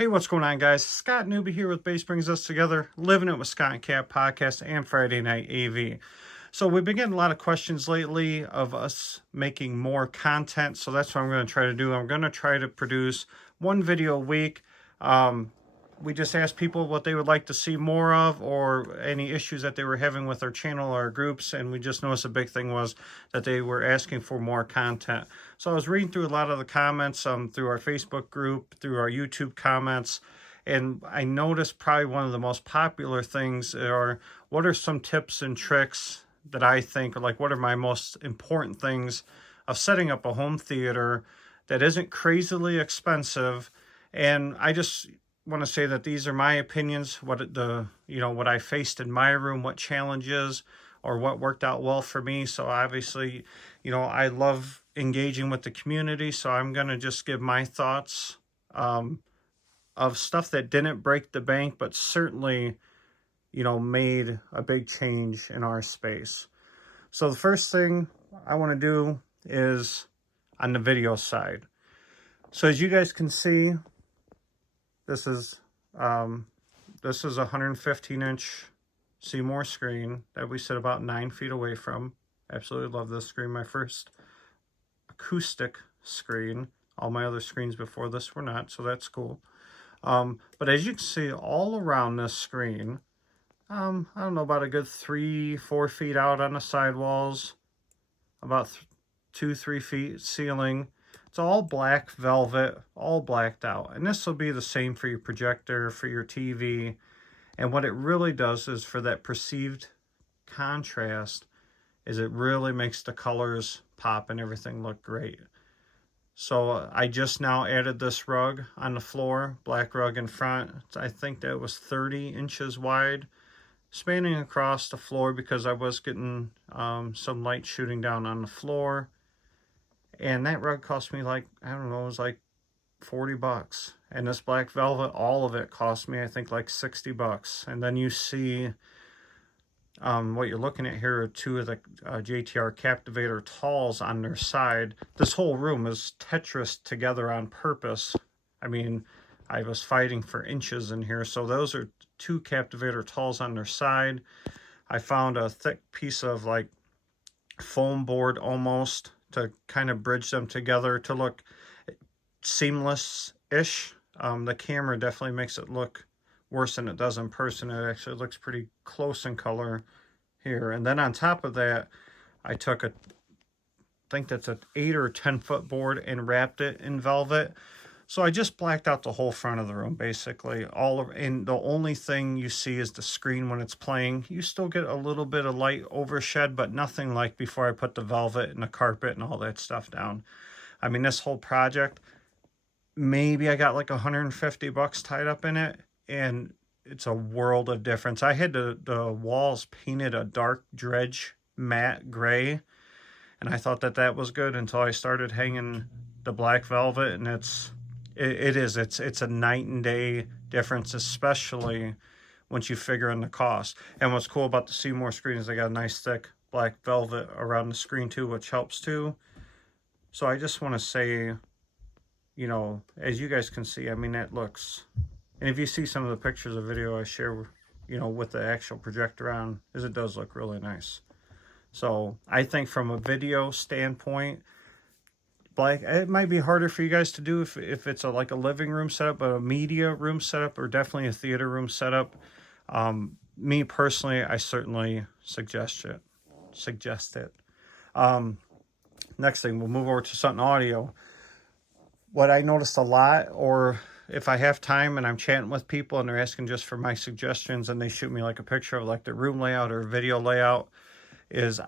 Hey, what's going on, guys? Scott Newby here with Bass Brings Us Together, Living It with Scott and Cat podcast and Friday Night AV. So we've been getting a lot of questions lately of us making more content. So that's what I'm going to try to do. I'm going to try to produce one video a week. We just asked people what they would like to see more of or any issues that they were having with our channel or our groups. And we just noticed a big thing was that they were asking for more content. So I was reading through a lot of the comments through our Facebook group, through our YouTube comments. And I noticed probably one of the most popular things are what are some tips and tricks that I think are like what are my most important things of setting up a home theater that isn't crazily expensive. And I just want to say that these are my opinions, what I faced in my room, what challenges or what worked out well for me. So obviously, I love engaging with the community, so I'm going to just give my thoughts of stuff that didn't break the bank, but certainly, made a big change in our space. So the first thing I want to do is on the video side. So as you guys can see, this is a 115-inch Seymour screen that we sit about 9 feet away from. Absolutely love this screen. My first acoustic screen. All my other screens before this were not, so that's cool. But as you can see, all around this screen, I don't know, about a good 3-4 feet out on the sidewalls, about 2-3 feet ceiling. It's all black velvet, all blacked out. And this will be the same for your projector, for your TV. And what it really does is for that perceived contrast is it really makes the colors pop and everything look great. So I just now added this rug on the floor, black rug in front. I think that was 30 inches wide, spanning across the floor because I was getting some light shooting down on the floor. And that rug cost me like, I don't know, it was like $40. And this black velvet, all of it cost me, I think, like $60. And then you see what you're looking at here are two of the JTR Captivator talls on their side. This whole room is Tetris together on purpose. I mean, I was fighting for inches in here. So those are two Captivator talls on their side. I found a thick piece of like foam board almost to kind of bridge them together to look seamless-ish. The camera definitely makes it look worse than it does in person. It actually looks pretty close in color here. And then on top of that, I took I think that's an 8 or 10 foot board and wrapped it in velvet. So I just blacked out the whole front of the room, basically. And the only thing you see is the screen when it's playing. You still get a little bit of light overshed, but nothing like before I put the velvet and the carpet and all that stuff down. I mean, this whole project, maybe I got like $150 tied up in it, and it's a world of difference. I had the walls painted a dark dredge matte gray, and I thought that was good until I started hanging the black velvet, and it's a night and day difference, especially once you figure in the cost. And what's cool about the Seymour screen is they got a nice thick black velvet around the screen too, which helps too. So I just want to say, as you guys can see, I mean, that looks, and if you see some of the pictures of video I share, with the actual projector on, it does look really nice. So I think from a video standpoint, black, it might be harder for you guys to do if it's like a living room setup, but a media room setup or definitely a theater room setup. Me personally, I certainly suggest it. Next thing, we'll move over to something audio. What I noticed a lot, or if I have time and I'm chatting with people and they're asking just for my suggestions and they shoot me like a picture of like the room layout or video layout, is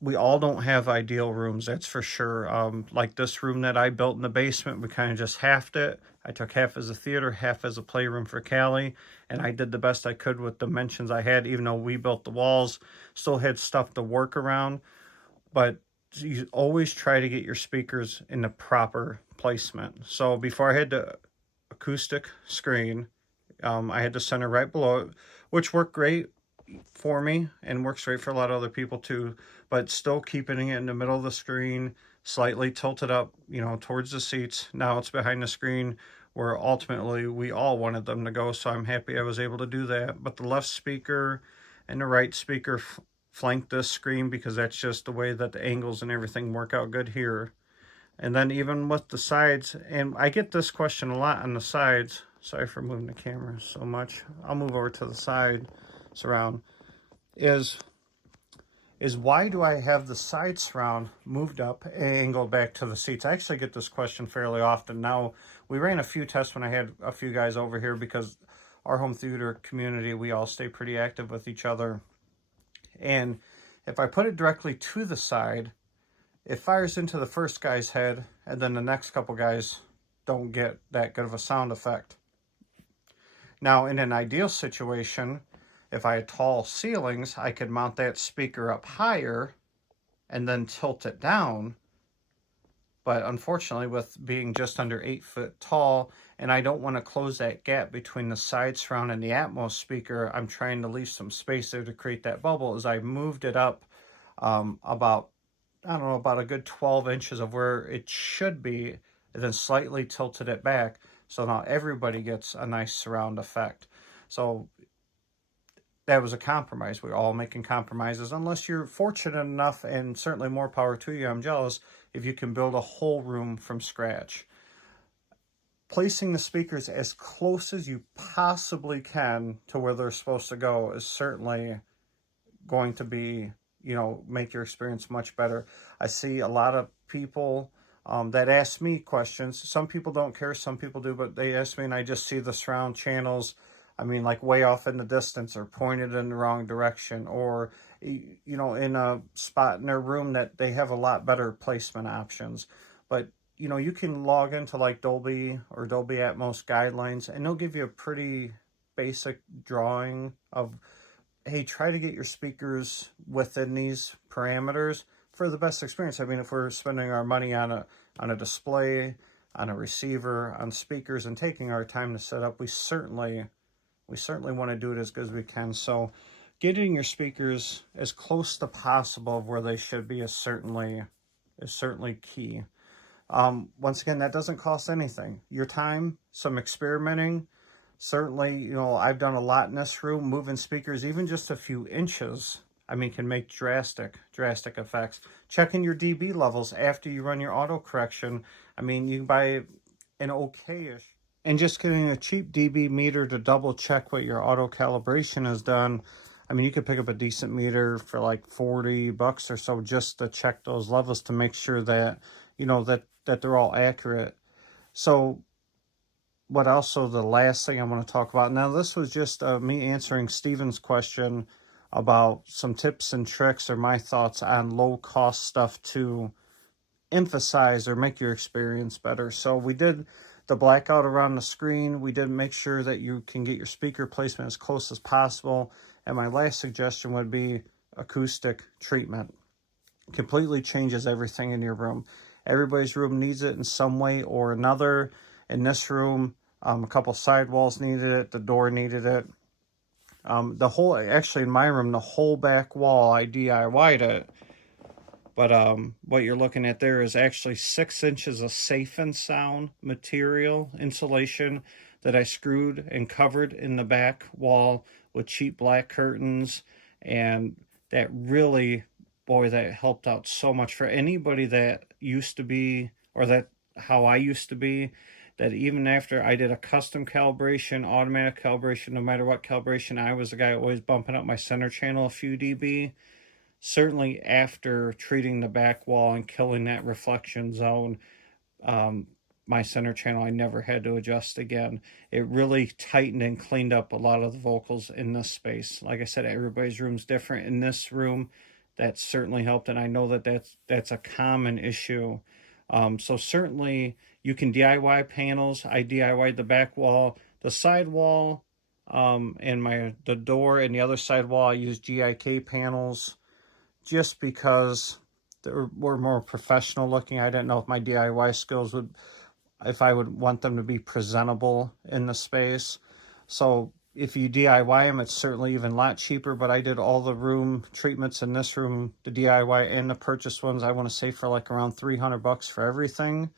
we all don't have ideal rooms, that's for sure. Like this room that I built in the basement, we kind of just halved it. I took half as a theater, half as a playroom for Callie, and I did the best I could with dimensions I had, even though we built the walls, still had stuff to work around. But you always try to get your speakers in the proper placement. So before I had the acoustic screen, I had the center right below it, which worked great for me and works great for a lot of other people too, but still keeping it in the middle of the screen, slightly tilted up, towards the seats. Now it's behind the screen where ultimately we all wanted them to go, so I'm happy I was able to do that. But the left speaker and the right speaker flank this screen because that's just the way that the angles and everything work out good here. And then even with the sides, and I get this question a lot on the sides. Sorry for moving the camera so much. I'll move over to the side surround. Is why do I have the side surround moved up and angled back to the seats? I actually get this question fairly often. Now, we ran a few tests when I had a few guys over here because our home theater community, we all stay pretty active with each other. And if I put it directly to the side, it fires into the first guy's head, and then the next couple guys don't get that good of a sound effect. Now, in an ideal situation, if I had tall ceilings, I could mount that speaker up higher and then tilt it down. But unfortunately, with being just under 8 foot tall, and I don't want to close that gap between the side surround and the Atmos speaker, I'm trying to leave some space there to create that bubble. As I moved it up about, I don't know, about a good 12 inches of where it should be, and then slightly tilted it back. So now everybody gets a nice surround effect. So that was a compromise. We're all making compromises, unless you're fortunate enough, and certainly more power to you, I'm jealous, if you can build a whole room from scratch. Placing the speakers as close as you possibly can to where they're supposed to go is certainly going to be, you know, make your experience much better. I see a lot of people that ask me questions. Some people don't care, some people do, but they ask me and I just see the surround channels, I mean, like way off in the distance or pointed in the wrong direction, or, you know, in a spot in their room that they have a lot better placement options. But, you know, you can log into like Dolby or Dolby Atmos guidelines, and they'll give you a pretty basic drawing of, hey, try to get your speakers within these parameters for the best experience. I mean, if we're spending our money on a display, on a receiver, on speakers, and taking our time to set up, we certainly want to do it as good as we can. So getting your speakers as close to possible of where they should be is certainly key. Once again, that doesn't cost anything. Your time, some experimenting. Certainly, you know, I've done a lot in this room. Moving speakers even just a few inches, I mean, can make drastic effects. Checking your dB levels after you run your auto correction. I mean, you can buy an okayish, and just getting a cheap dB meter to double check what your auto calibration has done. I mean, you could pick up a decent meter for like $40 or so just to check those levels to make sure that, you know, that they're all accurate. So what also the last thing I want to talk about, now this was just me answering Steven's question about some tips and tricks or my thoughts on low cost stuff to emphasize or make your experience better. So we did the blackout around the screen. We did make sure that you can get your speaker placement as close as possible. And my last suggestion would be acoustic treatment. Completely changes everything in your room. Everybody's room needs it in some way or another. In this room, a couple sidewalls needed it. The door needed it. Actually in my room, the whole back wall, I DIY'd it. But what you're looking at there is actually 6 inches of safe and sound material insulation that I screwed and covered in the back wall with cheap black curtains. And that really, boy, that helped out so much for anybody that used to be, or that how I used to be, that even after I did a custom calibration, automatic calibration, no matter what calibration, I was the guy always bumping up my center channel a few dB. Certainly after treating the back wall and killing that reflection zone, my center channel, I never had to adjust again. It really tightened and cleaned up a lot of the vocals in this space. Like I said, everybody's room's different. In this room, that certainly helped, and I know that that's a common issue. So certainly you can DIY panels. I DIY'd the back wall, the side wall, and the door and the other side wall. I used GIK panels just because they were more professional looking. I didn't know if my DIY skills if I would want them to be presentable in the space. So if you DIY them, it's certainly even a lot cheaper, but I did all the room treatments in this room, the DIY and the purchase ones, I want to say for like around $300 for everything.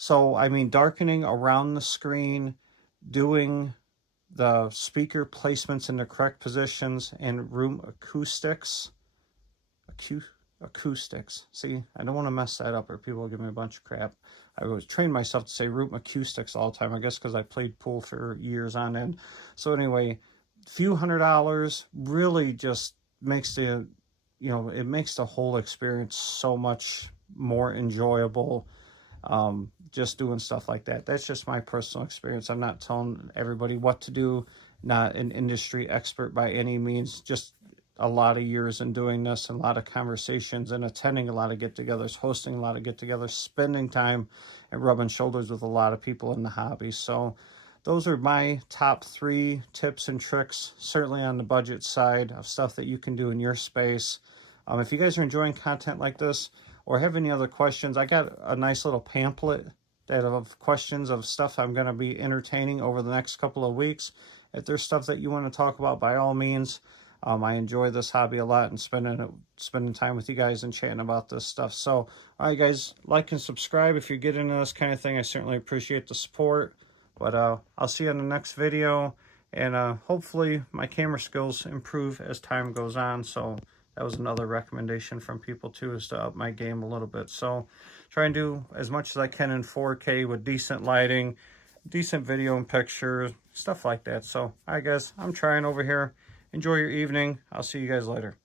So, I mean, darkening around the screen, doing the speaker placements in the correct positions, and room acoustics. Acoustics. See, I don't want to mess that up or people will give me a bunch of crap. I was trained myself to say room acoustics all the time, I guess because I played pool for years on end. So anyway, few $100 really just makes the, it makes the whole experience so much more enjoyable. Just doing stuff like that. That's just my personal experience. I'm not telling everybody what to do, not an industry expert by any means, just a lot of years in doing this and a lot of conversations and attending a lot of get-togethers, hosting a lot of get-togethers, spending time and rubbing shoulders with a lot of people in the hobby. So those are my top 3 tips and tricks, certainly on the budget side of stuff that you can do in your space. If you guys are enjoying content like this or have any other questions, I got a nice little pamphlet that of questions of stuff I'm going to be entertaining over the next couple of weeks. If there's stuff that you want to talk about, by all means. I enjoy this hobby a lot and spending time with you guys and chatting about this stuff. So, all right, guys, like and subscribe if you're getting into this kind of thing. I certainly appreciate the support. But I'll see you in the next video. And hopefully my camera skills improve as time goes on. So that was another recommendation from people too, is to up my game a little bit. So try and do as much as I can in 4K with decent lighting, decent video and pictures, stuff like that. So, all right, guys, I'm trying over here. Enjoy your evening. I'll see you guys later.